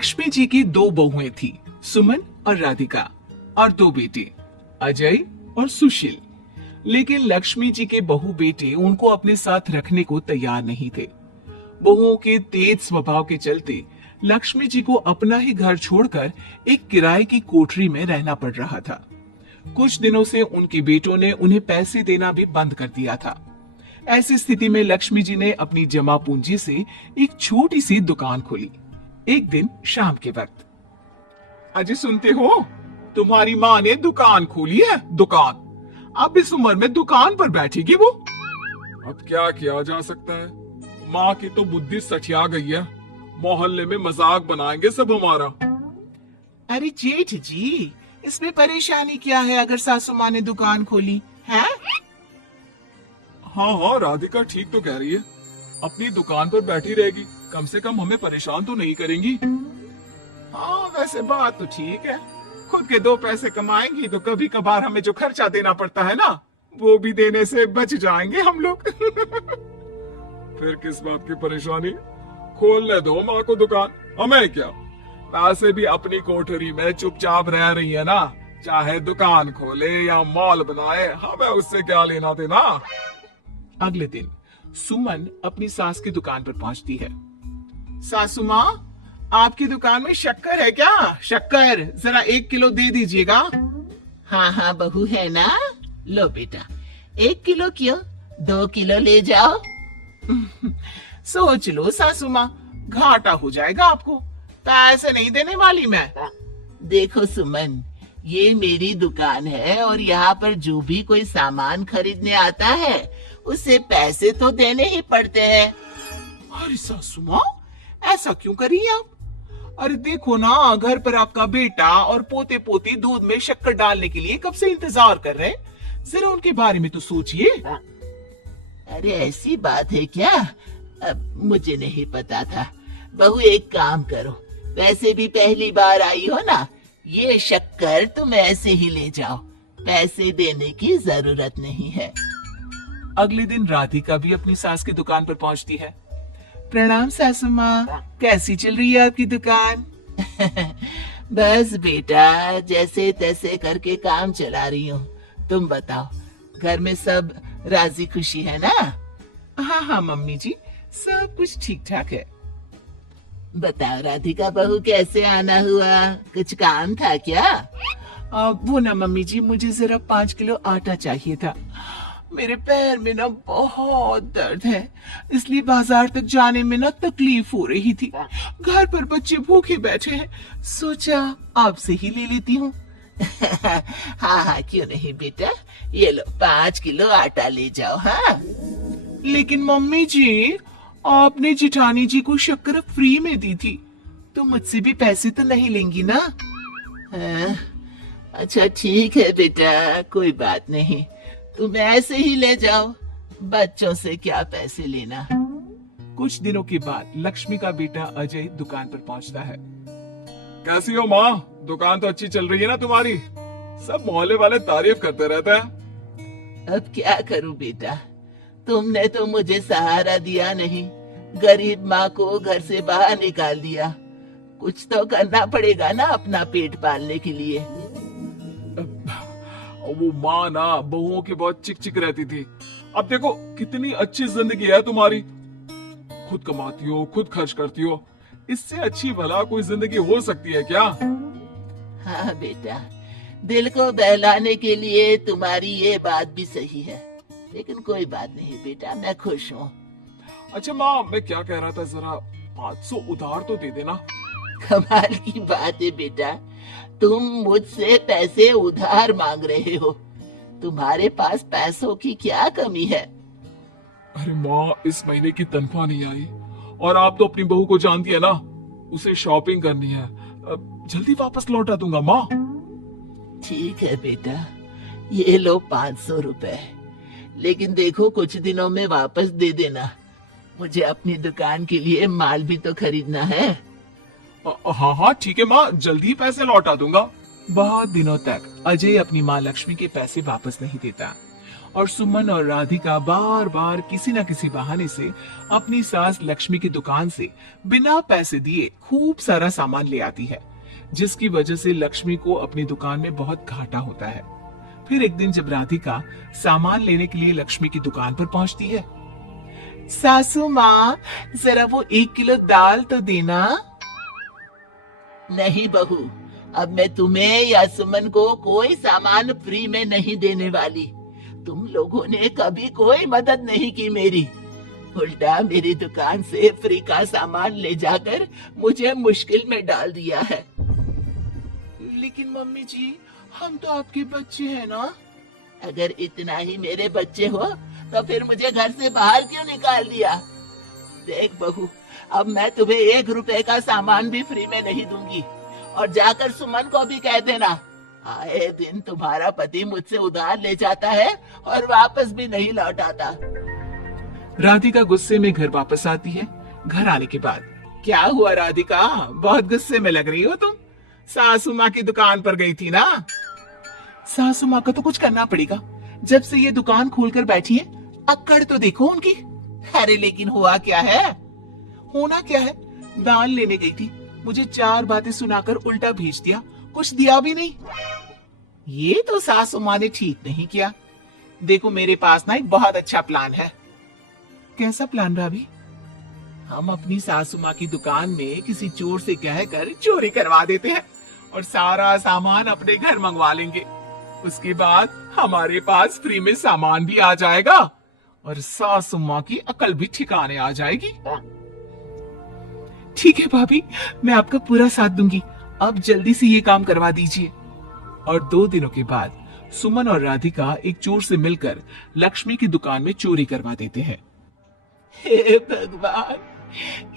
लक्ष्मी जी की दो बहुएं थी, सुमन और राधिका, और दो बेटे, अजय और सुशील। लेकिन लक्ष्मी जी के बहू बेटे उनको अपने साथ रखने को तैयार नहीं थे। बहुओं के तेज स्वभाव के चलते लक्ष्मी जी को अपना ही घर छोड़कर एक किराए की कोठरी में रहना पड़ रहा था। कुछ दिनों से उनके बेटों ने उन्हें पैसे देना भी बंद कर दिया था। ऐसी स्थिति में लक्ष्मी जी ने अपनी जमा पूंजी से एक छोटी सी दुकान खोली। एक दिन शाम के वक्त, अजय सुनते हो, तुम्हारी माँ ने दुकान खोली है। दुकान अब इस उम्र में दुकान पर बैठेगी वो। अब क्या किया जा सकता है, माँ की तो बुद्धि सठिया गई है। मोहल्ले में मजाक बनाएंगे सब हमारा। अरे जेठ जी, इसमें परेशानी क्या है अगर सासू माँ ने दुकान खोली है? हाँ हाँ, राधिका ठीक तो कह रही है, अपनी दुकान पर बैठी रहेगी, कम से कम हमें परेशान तो नहीं करेंगी। हाँ वैसे बात तो ठीक है, खुद के दो पैसे कमाएंगी तो कभी कभार हमें जो खर्चा देना पड़ता है ना, वो भी देने से बच जाएंगे हम लोग। फिर किस बात की परेशानी, खोलने दो माँ को दुकान, हमें क्या। पैसे भी अपनी कोठरी में चुपचाप रह रही है ना, चाहे दुकान खोले या मॉल बनाए, हमें उससे क्या लेना देना। अगले दिन सुमन अपनी सास की दुकान पर पहुंचती है। सासू माँ, आपकी दुकान में शक्कर है क्या? शक्कर जरा 1 किलो दे दीजिएगा। हाँ हाँ बहू है ना, लो बेटा 1 किलो क्यों, 2 किलो ले जाओ। सोच लो सासू माँ, घाटा हो जाएगा आपको, पैसे नहीं देने वाली मैं। देखो सुमन, ये मेरी दुकान है और यहाँ पर जो भी कोई सामान खरीदने आता है उसे पैसे तो देने ही पड़ते हैं। अरे सासू माँ, ऐसा क्यों कर रही हैं आप? अरे देखो ना, घर पर आपका बेटा और पोते पोती दूध में शक्कर डालने के लिए कब से इंतजार कर रहे हैं, जरा उनके बारे में तो सोचिए। अरे ऐसी बात है क्या? अब मुझे नहीं पता था। बहू एक काम करो, वैसे भी पहली बार आई हो ना, ये शक्कर तुम ऐसे ही ले जाओ, पैसे देने की जरूरत नहीं है। अगले दिन राधिका भी अपनी सास की दुकान पर पहुंचती है। प्रणाम सासू माँ, कैसी चल रही है आपकी दुकान? बस बेटा जैसे तैसे करके काम चला रही हूँ, तुम बताओ घर में सब राजी खुशी है ना? हाँ हाँ मम्मी जी, सब कुछ ठीक ठाक है। बताओ राधिका बहू, कैसे आना हुआ, कुछ काम था क्या? वो ना मम्मी जी, मुझे जरा 5 किलो आटा चाहिए था। मेरे पैर में ना बहुत दर्द है, इसलिए बाजार तक जाने में ना तकलीफ हो रही थी। घर पर बच्चे भूखे बैठे हैं, सोचा आपसे ही ले लेती हूँ। हाँ हाँ क्यों नहीं बेटा, ये लो 5 किलो आटा ले जाओ। हाँ लेकिन मम्मी जी, आपने जिठानी जी को शक्कर फ्री में दी थी, तो मुझसे भी पैसे तो नहीं लेंगी ना? हाँ, अच्छा ठीक है बेटा, कोई बात नहीं, तुम ऐसे ही ले जाओ, बच्चों से क्या पैसे लेना। कुछ दिनों के बाद लक्ष्मी का बेटा अजय दुकान पर पहुंचता है। कैसी हो माँ, दुकान तो अच्छी चल रही है ना तुम्हारी, सब मोहल्ले वाले तारीफ करते रहते हैं। अब क्या करूं बेटा, तुमने तो मुझे सहारा दिया नहीं, गरीब माँ को घर से बाहर निकाल दिया, कुछ तो करना पड़ेगा ना अपना पेट पालने के लिए। वो माँ ना बहुओं की बहुत चिक चिक रहती थी, अब देखो कितनी अच्छी जिंदगी है तुम्हारी, खुद कमाती हो, खुद खर्च करती हो, इससे अच्छी भला कोई जिंदगी हो सकती है क्या? हाँ बेटा, दिल को बहलाने के लिए तुम्हारी ये बात भी सही है, लेकिन कोई बात नहीं बेटा, मैं खुश हूँ। अच्छा माँ, मैं क्या कह रहा था, जरा 500 उधार तो दे देना। कमाल की बात है बेटा, तुम मुझसे पैसे उधार मांग रहे हो, तुम्हारे पास पैसों की क्या कमी है? अरे माँ, इस महीने की तनख्वाह नहीं आई और आप तो अपनी बहू को जानती है ना, उसे शॉपिंग करनी है, अब जल्दी वापस लौटा दूंगा माँ। ठीक है बेटा, ये लो 500 रुपए, लेकिन देखो कुछ दिनों में वापस दे देना, मुझे अपनी दुकान के लिए माल भी तो खरीदना है। हाँ हाँ ठीक है माँ, जल्दी पैसे लौटा दूंगा। बहुत दिनों तक अजय अपनी माँ लक्ष्मी के पैसे वापस नहीं देता और सुमन और राधिका बार बार किसी न किसी बहाने से अपनी सास लक्ष्मी की दुकान से बिना पैसे दिए खूब सारा सामान ले आती है, जिसकी वजह से लक्ष्मी को अपनी दुकान में बहुत घाटा होता है। फिर एक दिन जब राधिका सामान लेने के लिए लक्ष्मी की दुकान पर पहुंचती है, सासू माँ जरा वो 1 किलो दाल तो देना। नहीं बहू, अब मैं तुम्हें या सुमन को कोई सामान फ्री में नहीं देने वाली। तुम लोगों ने कभी कोई मदद नहीं की मेरी, उल्टा मेरी दुकान से फ्री का सामान ले जाकर मुझे मुश्किल में डाल दिया है। लेकिन मम्मी जी, हम तो आपके बच्चे हैं ना। अगर इतना ही मेरे बच्चे हो तो फिर मुझे घर से बाहर क्यों निकाल दिया? देख बहू, अब मैं तुम्हें 1 रुपए का सामान भी फ्री में नहीं दूंगी, और जाकर सुमन को भी कह देना, आए दिन तुम्हारा पति मुझसे उधार ले जाता है और वापस भी नहीं लौट आता। राधिका गुस्से में घर वापस आती है। घर आने के बाद, क्या हुआ राधिका, बहुत गुस्से में लग रही हो तुम? सासू माँ की दुकान पर गई थी ना? सासू माँ का तो कुछ करना पड़ेगा, जब से ये दुकान खोलकर बैठी है। अक्कड़ तो देखो उनकी। अरे लेकिन हुआ क्या है? होना क्या है, दाल लेने गई थी, मुझे 4 बातें सुनाकर उल्टा भेज दिया, कुछ दिया भी नहीं। ये तो सासू माँ ने ठीक नहीं किया। देखो मेरे पास ना एक बहुत अच्छा प्लान है। कैसा प्लान भाभी? हम अपनी सासू माँ की दुकान में किसी चोर से कहकर चोरी करवा देते हैं और सारा सामान अपने घर मंगवा लेंगे। उसके बाद हमारे पास फ्री में सामान भी आ जाएगा और सासू माँ की अकल भी ठिकाने आ जाएगी। ठीक है भाभी, मैं आपका पूरा साथ दूंगी। अब जल्दी से ये काम करवा दीजिए। और 2 दिनों के बाद सुमन और राधिका एक चोर से मिलकर लक्ष्मी की दुकान में चोरी करवा देते हैं। हे भगवान,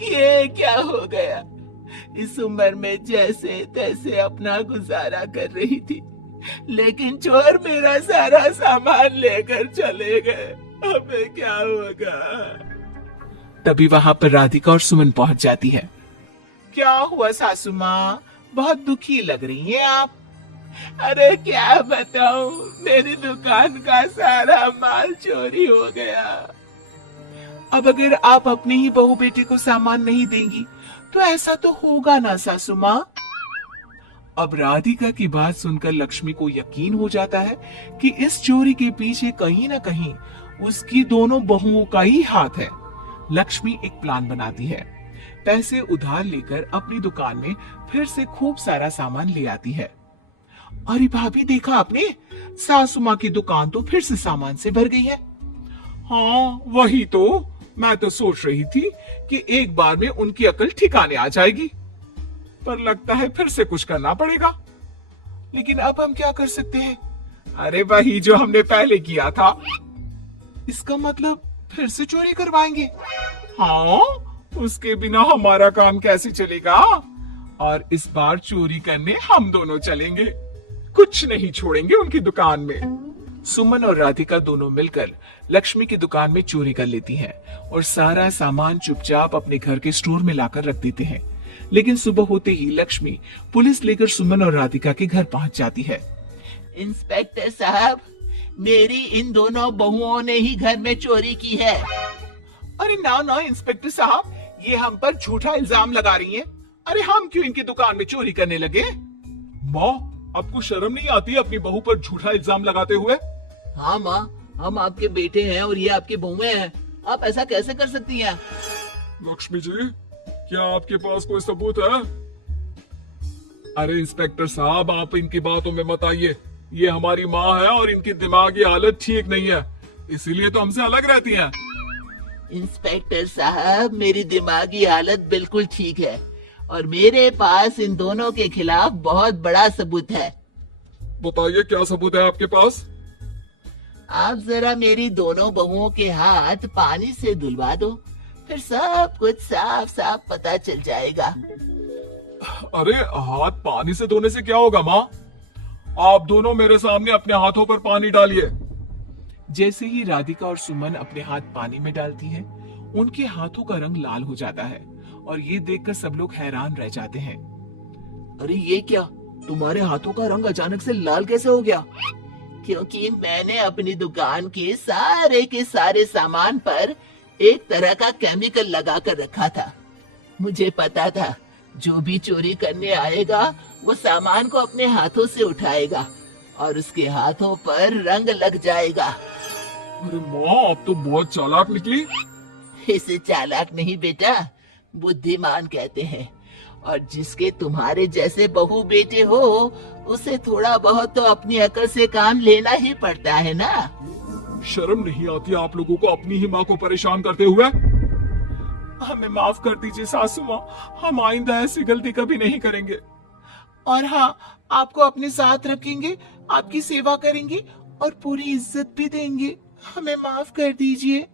ये क्या हो गया? इस उम्र में जैसे तैसे अपना गुजारा कर रही थी, लेकिन चोर मेरा सारा सामान लेकर चले गए। हमें क्या होगा? तभी वहां पर राधिका और सुमन पहुंच जाती है। क्या हुआ सासू माँ, बहुत दुखी लग रही हैं आप? अरे क्या बताऊं, मेरी दुकान का सारा माल चोरी हो गया। अब अगर आप अपने ही बहू बेटे को सामान नहीं देंगी तो ऐसा तो होगा ना सासू माँ। अब राधिका की बात सुनकर लक्ष्मी को यकीन हो जाता है कि इस चोरी के पीछे कहीं ना कहीं उसकी दोनों बहुओं का ही हाथ है। लक्ष्मी एक प्लान बनाती है, पैसे उधार लेकर अपनी दुकान में फिर से खूब सारा सामान ले आती है। अरे भाभी, देखा आपने, सासू माँ की दुकान तो फिर से सामान से भर गई है। हाँ वही तो, मैं तो सोच रही थी कि एक बार में उनकी अकल ठिकाने आ जाएगी, पर लगता है फिर से कुछ करना पड़ेगा। लेकिन अब हम क्या कर सकते हैं? अरे वही जो हमने पहले किया था। इसका मतलब फिर से चोरी करवाएंगे? हाँ, उसके बिना हमारा काम कैसे चलेगा? और इस बार चोरी करने हम दोनों चलेंगे, कुछ नहीं छोड़ेंगे उनकी दुकान में। सुमन और राधिका दोनों मिलकर लक्ष्मी की दुकान में चोरी कर लेती हैं और सारा सामान चुपचाप अपने घर के स्टोर में लाकर रख देते हैं। लेकिन सुबह होते ही लक्ष्मी पुलिस लेकर सुमन और राधिका के घर पहुंच जाती है। इंस्पेक्टर साहब, मेरी इन दोनों बहुओं ने ही घर में चोरी की है। अरे ना इंस्पेक्टर साहब, ये हम पर झूठा इल्जाम लगा रही हैं। अरे हम क्यों इनकी दुकान में चोरी करने लगे? माँ, आपको शर्म नहीं आती अपनी बहू पर झूठा इल्जाम लगाते हुए? हाँ माँ, हम आपके बेटे हैं और ये आपकी बहुएं हैं, आप ऐसा कैसे कर सकती हैं? लक्ष्मी जी, क्या आपके पास कोई सबूत है? अरे इंस्पेक्टर साहब, आप इनकी बातों में मत आइए। ये हमारी माँ है और इनकी दिमागी हालत ठीक नहीं है, इसीलिए तो हमसे अलग रहती हैं। इंस्पेक्टर साहब, मेरी दिमागी हालत बिल्कुल ठीक है और मेरे पास इन दोनों के खिलाफ बहुत बड़ा सबूत है। बताइए, क्या सबूत है आपके पास? आप जरा मेरी दोनों बहुओं के हाथ पानी से धुलवा दो, फिर सब कुछ साफ साफ पता चल जाएगा। अरे हाथ पानी से धोने से क्या होगा माँ? आप दोनों मेरे सामने अपने हाथों पर पानी डालिए। जैसे ही राधिका और सुमन अपने हाथ पानी में डालती हैं, उनके हाथों का रंग लाल हो जाता है और ये देखकर सब लोग हैरान रह जाते हैं। अरे ये क्या, तुम्हारे हाथों का रंग अचानक से लाल कैसे हो गया? क्योंकि मैंने अपनी दुकान के सारे सामान पर एक तरह का केमिकल लगा कर रखा था। मुझे पता था जो भी चोरी करने आएगा वो सामान को अपने हाथों से उठाएगा और उसके हाथों पर रंग लग जाएगा। अरे माँ, आप तो बहुत चालाक निकली। इसे चालाक नहीं बेटा, बुद्धिमान कहते हैं। और जिसके तुम्हारे जैसे बहू बेटे हो उसे थोड़ा बहुत तो अपनी अकल से काम लेना ही पड़ता है ना। शर्म नहीं आती आप लोगों को अपनी ही माँ को परेशान करते हुए? हमें माफ कर दीजिए सासू माँ, हम आइंदा ऐसी गलती कभी नहीं करेंगे। और हाँ, आपको अपने साथ रखेंगे, आपकी सेवा करेंगे और पूरी इज्जत भी देंगे। हमें माफ कर दीजिए।